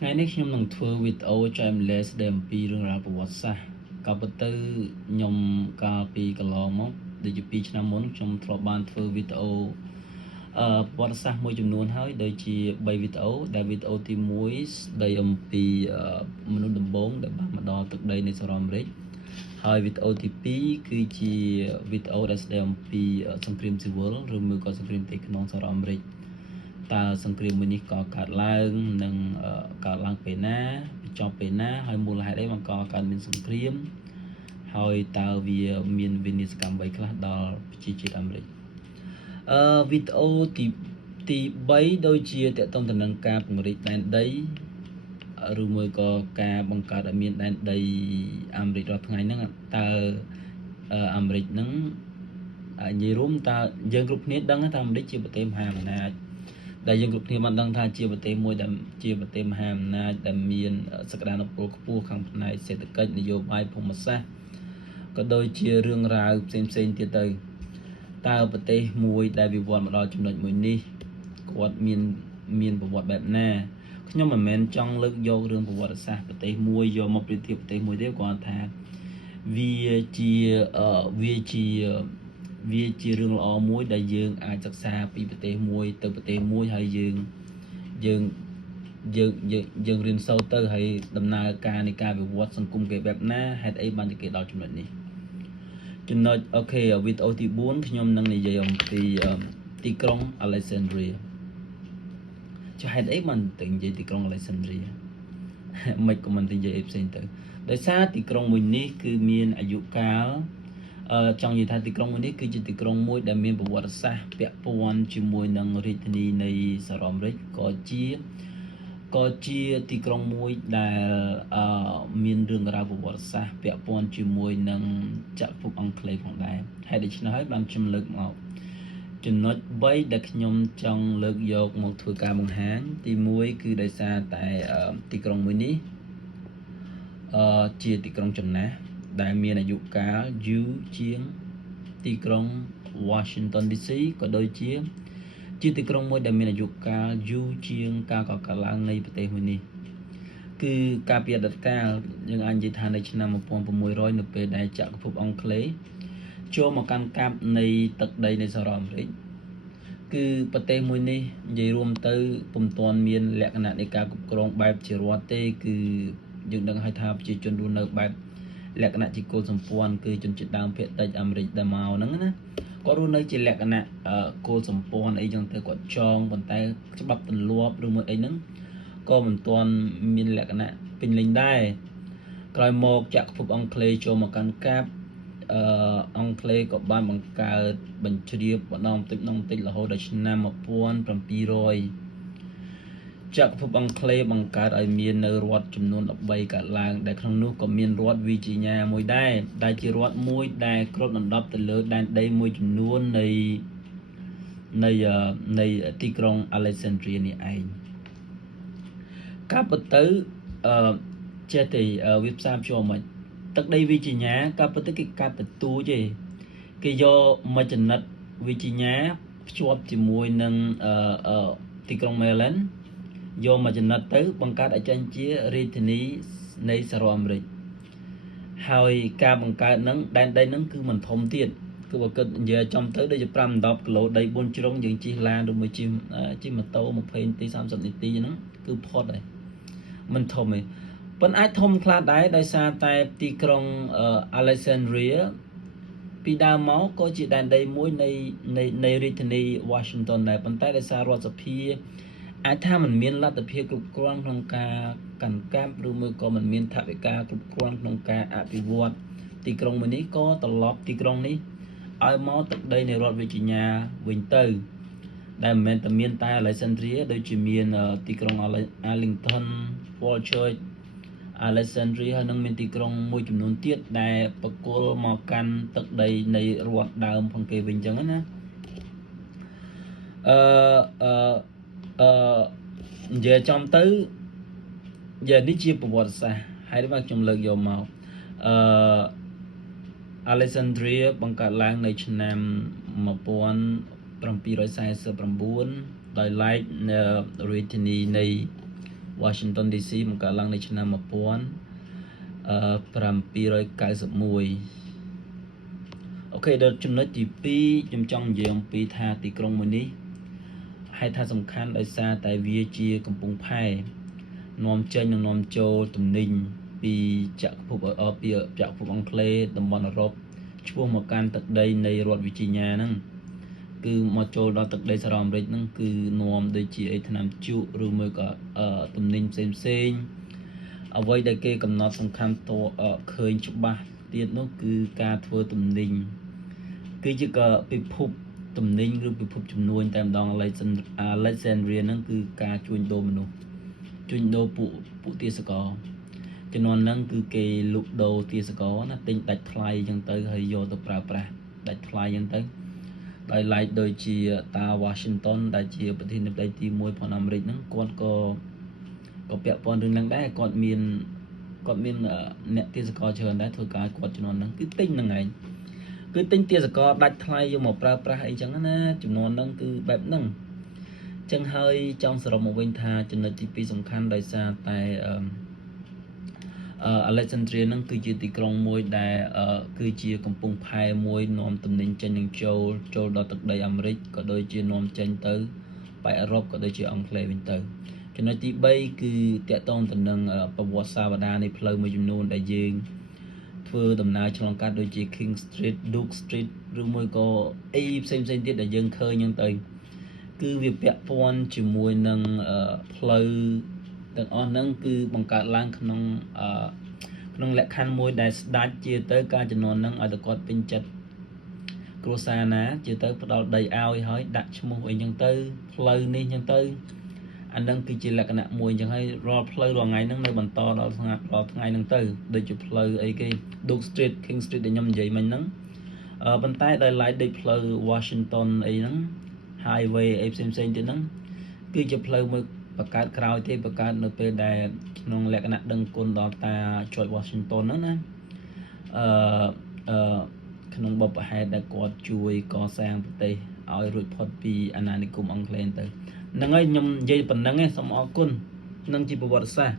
ថ្ងៃនេះខ្ញុំនឹងធ្វើវីដេអូចែកម្លែកស្ដីអំពីរឿងរ៉ាវប្រវត្តិសាស្ត្រក៏ពិតទៅខ្ញុំកាលពីកន្លងមកដូចជា2ឆ្នាំមុនខ្ញុំធ្លាប់បានធ្វើវីដេអូប្រវត្តិសាស្ត្រមួយចំនួនហើយដូចជា3វីដេអូដែលវីដេអូទី1ស្ដីអំពីមនុស្សដំបងដែលបានមកដល់ទឹកដីនៃសហរដ្ឋអាមេរិកហើយវីដេអូទី2គឺជាវីដេអូដែលស្ដីអំពីសង្គ្រាមស៊ីវិលឬមួយក៏សង្គ្រាមផ្ទៃក្នុងសហរដ្ឋអាមេរិកតើសង្គ្រាមមួយនេះក៏កើតឡើងនិងកើតឡើងពេលណាបញ្ចប់ពេលណាហើយមូលហេតុអីបានកើតមានសង្គ្រាមហើយតើវាមានវិនិស្សកម្មអ្វីខ្លះដល់ប្រជាជាតិអាមេរិកវីដេអូទី3ដូចជាតកតងទៅនឹងការពង្រីកដែនដីឬមួយក៏ការបង្កើតឲ្យមានដែនដីអាមេរិករាល់ថ្ងៃហ្នឹងតើអាមេរិកហ្នឹងនិយាយរួមតើយើងគ្រប់គ្នាដឹងថាអាមេរិកជាប្រទេសមហាអំណាចដែលយើងគ្រប់គ្នាបានដឹងថាជាប្រទេសមួយដែលជាប្រទេសមហាអំណាចដែលមានសក្តានុពលខ្ពស់ខាងផ្នែកសេដ្ឋកិច្ចនយោបាយភូមិសាស្ត្រក៏ដូចជារឿងរ៉ាវផ្សេងទៀតទៅតើប្រទេសមួយដែលវិវត្តមកដល់ចំណុចមួយនេះគាត់មានប្រវត្តិបែបណាខ្ញុំមិនមែនចង់លើកយករឿងប្រវត្តិសាស្ត្រប្រទេសមួយយកមកប្រៀបធៀបប្រទេសមួយទេគាត់ថាវាជារឿងល្អមួយដែលយើងអាចសិក្សាពីប្រទេសមួយទៅប្រទេសមួយហើយយើងរៀនសូត្រទៅហើយដំណើរការនៃការវិវត្តសង្គមគេបែបណាហេតុអីបានជាគេដល់ចំណុចនេះចំណុចអូខេវីដេអូទី4ខ្ញុំនឹងនិយាយអំពីទីក្រុង Alexandria ចុះហេតុអីបានទៅនិយាយទីក្រុង Alexandria មិនក៏មិនទៅនិយាយអីផ្សេងទៅដោយសារទីក្រុងមួយនេះគឺមានអាយុកាលចង់និយាយថាទីក្រុងមួយនេះគឺជាទីក្រុងមួយដែលមានប្រវត្តិសាស្ត្រពាក់ព័ន្ធជាមួយនឹងរាជធានីនៃសហរដ្ឋអាមេរិកក៏ជាទីក្រុងមួយដែលមានរឿងរ៉ាវប្រវត្តិសាស្ត្រពាក់ព័ន្ធជាមួយនឹងចក្រភពអង់គ្លេសផងដែរហើយដូច្នេះហើយបានខ្ញុំលើកមកចំណុច3ដែលខ្ញុំចង់លើកយកមកធ្វើការបង្ហាញទី1គឺដោយសារតែទីក្រុងមួយនេះជាទីក្រុងចំណាស់ដែលមានអាយុកាលយូរជាងទីក្រុង Washington DC ក៏ដូចជាទីក្រុងមួយដែលមានអាយុកាលយូរជាងការកកើតឡើងនៃប្រទេសមួយនេះគឺការពីអតីតកាលយើងអាចនិយាយថានៅឆ្នាំ1600នៅពេលដែលចក្រភពអង់គ្លេសចូលមកកាន់កាប់នៃទឹកដីនៃសហរដ្ឋអាមេរិកគឺប្រទេសមួយនេះនិយាយរួមទៅពុំទាន់មានលក្ខណៈនៃការគ្រប់គ្រងបែបជារដ្ឋទេគឺយើងដឹងហើយថាប្រជាជនរស់នៅបែបលក្ខណៈជាគោលសម្ព័ន្ធគឺជនជាតិដើមភាគតិចអាមេរិកដែលមកហ្នឹងណាគាត់រស់នៅជាលក្ខណៈគោលសម្ព័ន្ធអីចឹងទៅគាត់ចងប៉ុន្តែច្បាប់ទម្លាប់ឬមួយអីហ្នឹងក៏មិនទាន់មានលក្ខណៈពេញលេញដែរក្រោយមកចក្រភពអង់គ្លេសចូលមកកាន់កាប់អង្គលេក៏បានបង្កើតបញ្ជ្រាបម្ដងបន្តិចរហូតដល់ឆ្នាំ1700ចក្រភពអង់គ្លេសបង្កើតឲ្យមាននៅរដ្ឋចំនួន13កើតឡើងដែលក្នុងនោះក៏មានរដ្ឋវីជីញ៉ាមួយដែរដែលជារដ្ឋមួយដែលគ្របដណ្ដប់ទៅលើដែនដីមួយចំនួននៃទីក្រុង Alexandria នេះឯងការពិតទៅចេះតែវាផ្សារភ្ជាប់មកទឹកដីវីជីញ៉ាការពិតទៅគេកាត់បន្ទូចទេគេយកមកចំណិតវីជីញ៉ាភ្ជាប់ជាមួយនឹងទីក្រុង Maryland យកមកចំណិតទៅបង្កើតឲ្យចេញជារាជធានីនៃសហរដ្ឋអាមេរិកហើយការបង្កើតហ្នឹងដែនដីហ្នឹងគឺមិនធំទៀតគឺបើគិតនិយាយចំទៅដូចជា5-10គីឡូដី4ជ្រុងយើងជិះឡានឬមួយជិះម៉ូតូ20នាទី30នាទីហ្នឹងគឺផុតហើយមិនធំទេប៉ុន្តែអាចធំខ្លះដែរដោយសារតែទីក្រុងAlexandria ពីដើមមកក៏ជាដែនដីមួយនៃរាជធានី Washington ដែរប៉ុន្តែដោយសាររដ្ឋសភាអាចថាมันមានលទ្ធភាពគ្រប់គ្រាន់ក្នុងការកាន់កាប់ឬមួយក៏มันមានថវិកាគ្រប់គ្រាន់ក្នុងការអភិវឌ្ឍទីក្រុងមួយនេះក៏ត្រឡប់ទីក្រុងនេះឲ្យមកទឹកដីនៃរដ្ឋវីជីញ៉ាវិញទៅដែលមិនមែនតែមានតែ Alexandria ដូចជាមានទីក្រុង Arlington, Fort George, Alexandria ហើយនឹងមានទីក្រុងមួយចំនួនទៀតដែលបកគលមកកាន់ទឹកដីនៃរដ្ឋដើមផងគេវិញអញ្ចឹងណានិយាយចំទៅនេះជាប្រវត្តិសាស្ត្រហើយដែលខ្ញុំលើកយកមកAlexandria បង្កើតឡើងនៅឆ្នាំ1749ដោយឡែករាជធានីនៃ Washington DC មកកើតឡើងនៅឆ្នាំ1791អូខេដល់ចំណុចទី2ខ្ញុំចង់និយាយអំពីថាទីក្រុងមួយនេះហេតុថាសំខាន់ដោយសារតែវាជាកំពង់ផែនាំចេញនិងនាំចូលទំនិញពីចក្រភពអង់គ្លេសតំបន់អឺរ៉ុបឆ្ពោះមកកាន់ទឹកដីនៃរដ្ឋវីជីញ៉ាហ្នឹងគឺមកចូលដល់ទឹកដីសហរដ្ឋអាមេរិកហ្នឹងគឺនាំដូចជាអីថ្នាំជក់ឬមួយក៏ទំនិញផ្សេងអ្វីដែលគេកំណត់សំខាន់តឃើញច្បាស់ទៀតនោះគឺការធ្វើទំនិញគឺជាក៏ពិភពទំនិញឬពិភពជំនួញតែម្ដង Alexandria ហ្នឹងគឺការជួញដូរមនុស្សជួញដូរពួកទាសករជំនាន់ហ្នឹងគឺគេលក់ដូរទាសករណាទិញដាច់ថ្លៃអញ្ចឹងទៅហើយយកទៅប្រើប្រាស់ដាច់ថ្លៃអញ្ចឹងទៅដោយឡែកដូចជាតា Washington ដែលជាប្រធានាធិបតីទី1ផងអាមេរិកហ្នឹងគាត់ក៏ពាក់ព័ន្ធរឿងហ្នឹងដែរគាត់មានអ្នកទាសករច្រើនដែរធ្វើការគាត់ជំនាន់ហ្នឹងគឺទិញហ្នឹងឯងគឺទិញទាសករដាច់ថ្លៃយកមកប្រើប្រាស់អីចឹងណាចំនួនហ្នឹងគឺបែបហ្នឹងចឹងហើយចង់សរុបមកវិញថាចំណុចទី2សំខាន់ដោយសារតែAlexandria ហ្នឹងគឺជាទីក្រុងមួយដែលគឺជាកំពង់ផែមួយនាំទំនិញចេញនិងចូលដល់ទឹកដីអាមេរិកក៏ដូចជានាំចេញទៅប៉ែកអឺរ៉ុបក៏ដូចជាអង់គ្លេសវិញទៅចំណុចទី3គឺតាក់ទងទៅនឹងប្រវត្តិសាស្ត្រនៃផ្លូវមួយចំនួនដែលយើងធ្វើដំណើរឆ្លងកាត់ដូចជា King Street, Duke Street ឬមួយក៏អីផ្សេងទៀតដែលយើងឃើញហ្នឹងទៅគឺវាពាក់ព័ន្ធជាមួយនឹងផ្លូវទាំងអស់ហ្នឹងគឺបង្កើតឡើងក្នុងលក្ខខណ្ឌមួយដែលស្ដេចជាទៅការចំនួនហ្នឹងឲ្យតែគាត់ពេញចិត្តគ្រួសារណាជាទៅផ្ដល់ដីឲ្យហើយដាក់ឈ្មោះអីចឹងទៅផ្លូវនេះចឹងទៅអាហ្នឹងគឺជាលក្ខណៈមួយចឹងហើយរាល់ផ្លូវរាល់ថ្ងៃហ្នឹងនៅបន្តដល់ថ្ងៃហ្នឹងទៅដូចជាផ្លូវអីគេ Duke Street, King Street ដែលខ្ញុំនិយាយមិញហ្នឹងប៉ុន្តែដោយឡែកដូចផ្លូវ Washington អីហ្នឹង Highway អីផ្សេងទៀតហ្នឹងគឺជាផ្លូវមួយបង្កើតក្រោយទេបង្កើតនៅពេលដែលក្នុងលក្ខណៈដឹងគុណដល់តា George Washington ហ្នឹងណាក្នុងបបហេតុដែលគាត់ជួយកសាងប្រទេសឲ្យរួចផុតពីអាណានិគមអង់គ្លេសទៅហ្នឹងហើយខ្ញុំនិយាយប៉ុណ្្នឹងឯងសូមអរគុណនឹងជាប្រវត្តិសាស្ត្រ